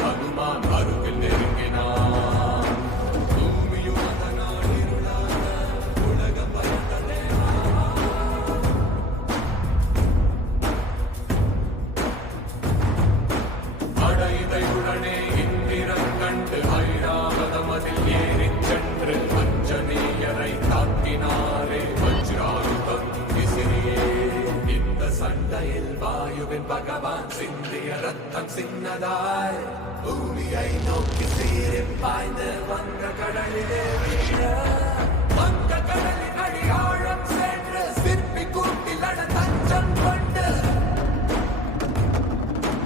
ஹனுமான் அருகில் நெருங்கினான். பூமியும் அதனால் இருளாக உலகம் பயந்ததே. இதையுடனே இந்திரன் கண்டு ஐராவதம் அதில் ஏறிச் சென்று அஞ்சனேயரை தாக்கினாரே வஜ்ராயுதம் விசிறியே. இந்த சண்டையில் வாயுவின் பகவான் சிந்திய ரத்தம் சின்னதாய் பூமியை நோக்கி சீறி பாய்ந்து வங்க கடலிலே வீழ வங்க கடலின் அடியா